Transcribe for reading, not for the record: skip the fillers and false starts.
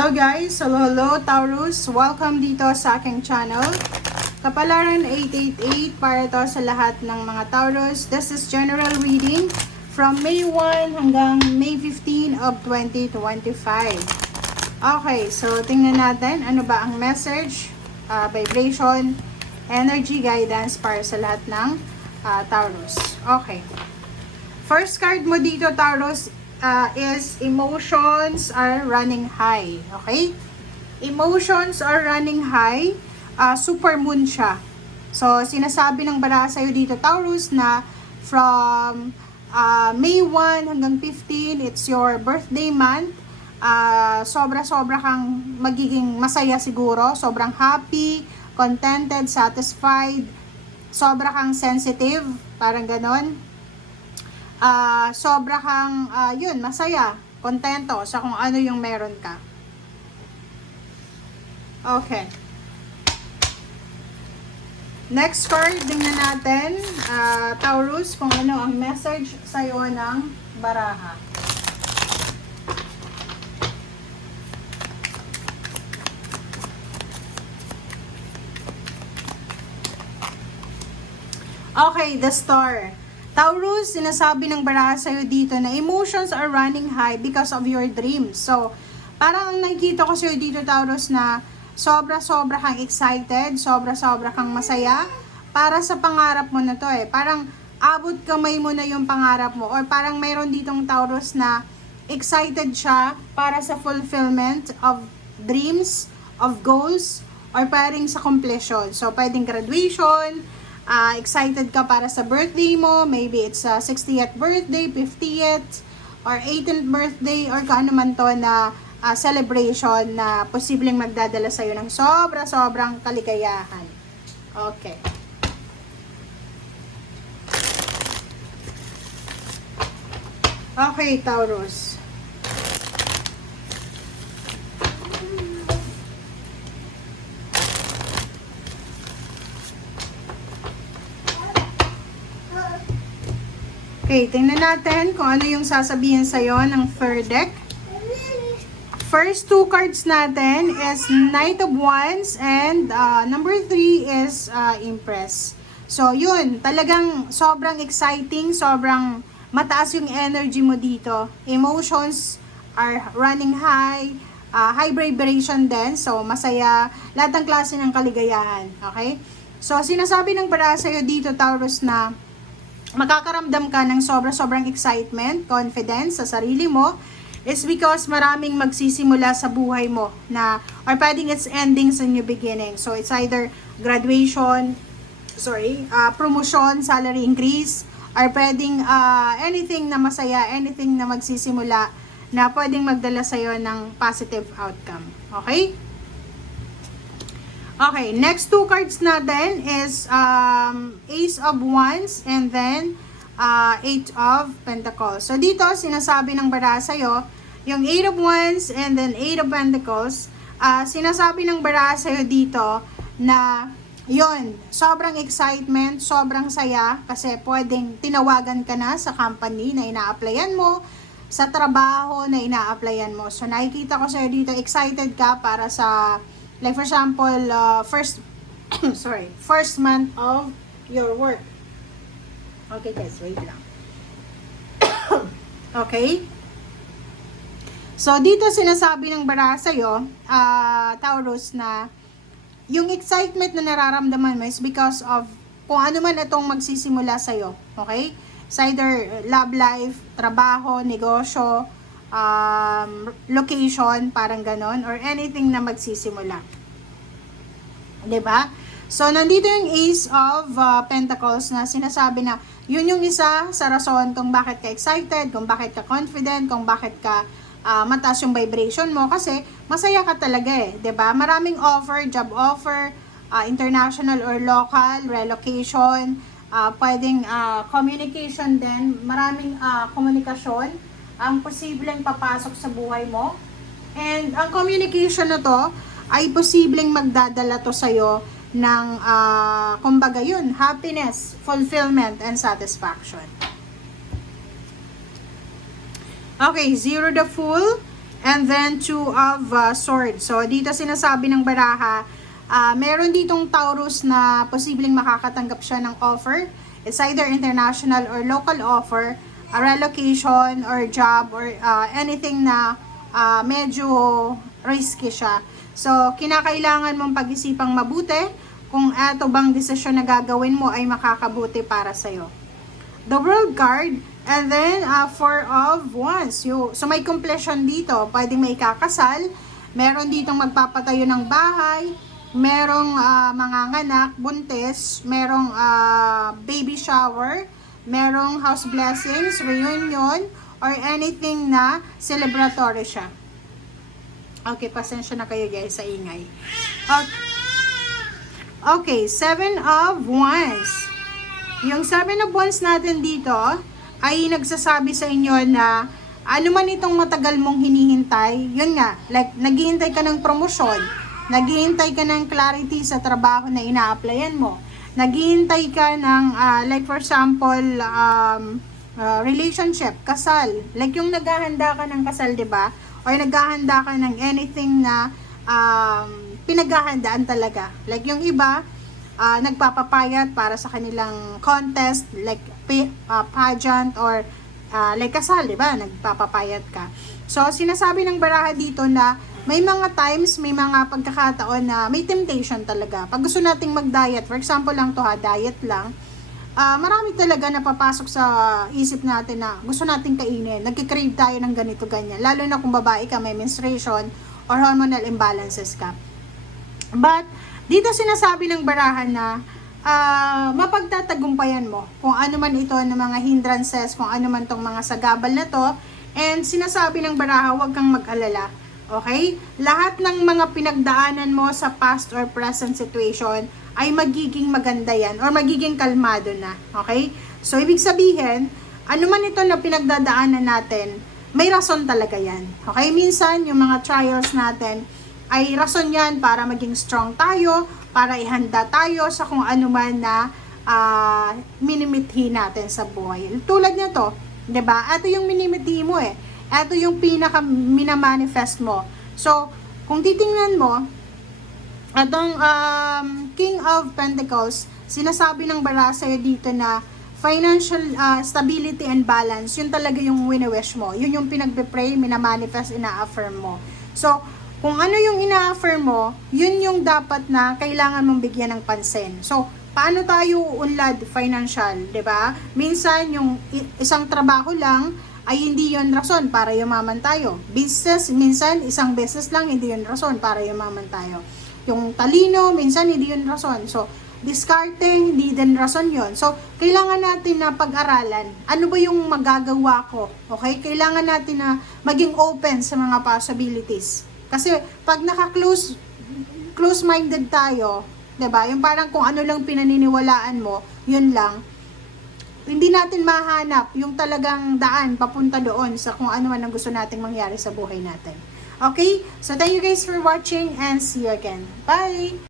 Hello guys! Hello Taurus! Welcome dito sa aking channel. Kapalaran 888 para to sa lahat ng mga Taurus. This is general reading from May 1 hanggang May 15 of 2025. Okay, so tingnan natin ano ba ang message, vibration, energy guidance para sa lahat ng Taurus. Okay. First card mo dito Taurus is emotions are running high. Okay? Emotions are running high. Super moon siya. So, sinasabi ng baraha sa'yo dito, Taurus, na from May 1 hanggang 15, it's your birthday month. Sobra-sobra kang magiging masaya siguro. Sobrang happy, contented, satisfied. Sobra kang sensitive. Parang ganon. Sobra kang masaya, kontento sa kung ano yung meron ka. Okay. Next card, tingnan natin, Taurus, kung ano ang message sa'yo ng baraha. Okay, the Star. Taurus, sinasabi ng baraha sa'yo dito na emotions are running high because of your dreams. So, parang nakikita ko sa'yo dito, Taurus, na sobra-sobra kang excited, sobra-sobra kang masaya para sa pangarap mo na to eh. Parang abot kamay mo na yung pangarap mo. Or parang mayroon ditong Taurus na excited siya para sa fulfillment of dreams, of goals, or parang sa completion. So, pwedeng graduation, excited ka para sa birthday mo, maybe it's 60th birthday, 50th, or 18th birthday, or kaano man to na celebration na posibleng magdadala sa'yo ng sobra-sobrang kaligayahan. Okay. Okay, Taurus. Okay, tingnan natin kung ano yung sasabihin sa'yo ng third deck. First two cards natin is Knight of Wands and number 3 is Empress. So, yun. Talagang sobrang exciting, sobrang mataas yung energy mo dito. Emotions are running high, high vibration din. So, masaya. Lahat ng klase ng kaligayahan. Okay? So, sinasabi ng baraha sa'yo dito, Taurus, na makakaramdam ka ng sobrang excitement, confidence sa sarili mo is because maraming magsisimula sa buhay mo na or pwedeng it's endings and new beginning. So it's either graduation, promotion, salary increase, or pwedeng anything na masaya, anything na magsisimula na pwedeng magdala sa'yo ng positive outcome. Okay? Okay, next two cards natin is Ace of Wands and then Eight of Pentacles. So dito, sinasabi ng baraha sa'yo, yung Eight of Wands and then Eight of Pentacles, sinasabi ng baraha sa'yo dito na yon, sobrang excitement, sobrang saya kasi pwedeng tinawagan ka na sa company na ina-applyan mo, sa trabaho na ina-applyan mo. So nakikita ko sa'yo dito, excited ka para sa like for example, first month of your work. Okay guys, wait lang. Okay? So, dito sinasabi ng baraha sa'yo, Taurus, na yung excitement na nararamdaman mo is because of kung ano man itong magsisimula sa'yo. Okay? It's either love life, trabaho, negosyo, location, parang ganon, or anything na magsisimula. 'Di ba? So, nandito yung Ace of Pentacles na sinasabi na yun yung isa sa rason kung bakit ka excited, kung bakit ka confident, kung bakit ka mataas yung vibration mo kasi masaya ka talaga eh. 'Di ba? Maraming offer, job offer, international or local, relocation, pwedeng communication din, maraming komunikasyon ang posibleng papasok sa buhay mo. And ang communication na to ay posibleng magdadala to sa'yo ng, kumbaga yun, happiness, fulfillment, and satisfaction. Okay, Zero the Fool and then 2 of swords. So, dito sinasabi ng baraha, meron ditong Taurus na posibleng makakatanggap siya ng offer. It's either international or local offer, a relocation or job or anything na medyo risky siya. So, kinakailangan mong pag-isipang mabuti kung eto bang desisyon na gagawin mo ay makakabuti para sa'yo. The World card, and then 4 of Wands. So, may completion dito. Pwedeng may kakasal, meron ditong magpapatayo ng bahay, merong manganganak, buntis, merong baby shower, merong house blessings, reunion, or anything na celebratory siya. Okay, pasensya na kayo guys sa ingay. Okay, 7 of Wands. Yung 7 of Wands natin dito ay nagsasabi sa inyo na ano man itong matagal mong hinihintay, yun nga, like naghihintay ka ng promosyon, naghihintay ka ng clarity sa trabaho na ina-applyan mo, naghihintay ka ng, like for example, relationship, kasal, like yung naghahanda ka ng kasal, diba? Or naghahanda ka ng anything na pinaghahandaan talaga. Like yung iba, nagpapapayat para sa kanilang contest, like pageant or like kasal, di ba? Nagpapapayat ka. So, sinasabi ng baraha dito na may mga times, may mga pagkakataon na may temptation talaga. Pag gusto nating mag-diet, for example lang to ha, diet lang, marami talaga napapasok sa isip natin na gusto nating kainin. Nagkikrave tayo ng ganito, ganyan. Lalo na kung babae ka, may menstruation or hormonal imbalances ka. But, dito sinasabi ng barahan na mapagtatagumpayan mo kung ano man ito ng mga hindrances, kung ano man tong mga sagabal na to. And sinasabi ng baraha, huwag kang mag-alala. Okay? Lahat ng mga pinagdaanan mo sa past or present situation ay magiging maganda yan or magiging kalmado na. Okay? So, ibig sabihin, ano man ito na pinagdadaanan natin, may rason talaga yan. Okay? Minsan, yung mga trials natin, ay rason yan para maging strong tayo, para ihanda tayo sa kung ano man na minimithi natin sa buhay. Tulad nito, 'di ba? Ito yung minimithi mo eh. Ito yung pinaka minamanifest mo. So, kung titingnan mo, itong King of Pentacles, sinasabi ng baraha sa'yo dito na financial stability and balance, yun talaga yung wini-wish mo. Yun yung pinagpe-pray, minamanifest, ina-affirm mo. So, kung ano yung ina-affirm mo, yun yung dapat na kailangan mong bigyan ng pansin. So, paano tayo unlad financial, 'di ba? Minsan yung isang trabaho lang ay hindi yun rason para yumaman tayo. Business, minsan isang business lang hindi yun rason para yumaman tayo. Yung talino, minsan hindi yun rason. So, diskarte, hindi din rason yun. So, kailangan natin na pag-aralan, ano ba yung magagawa ko? Okay? Kailangan natin na maging open sa mga possibilities. Kasi pag close-minded tayo, 'di ba? Yung parang kung ano lang pinaniniwalaan mo, yun lang. Hindi natin mahanap yung talagang daan papunta doon sa kung ano man ang gusto nating mangyari sa buhay natin. Okay? So thank you guys for watching and see you again. Bye.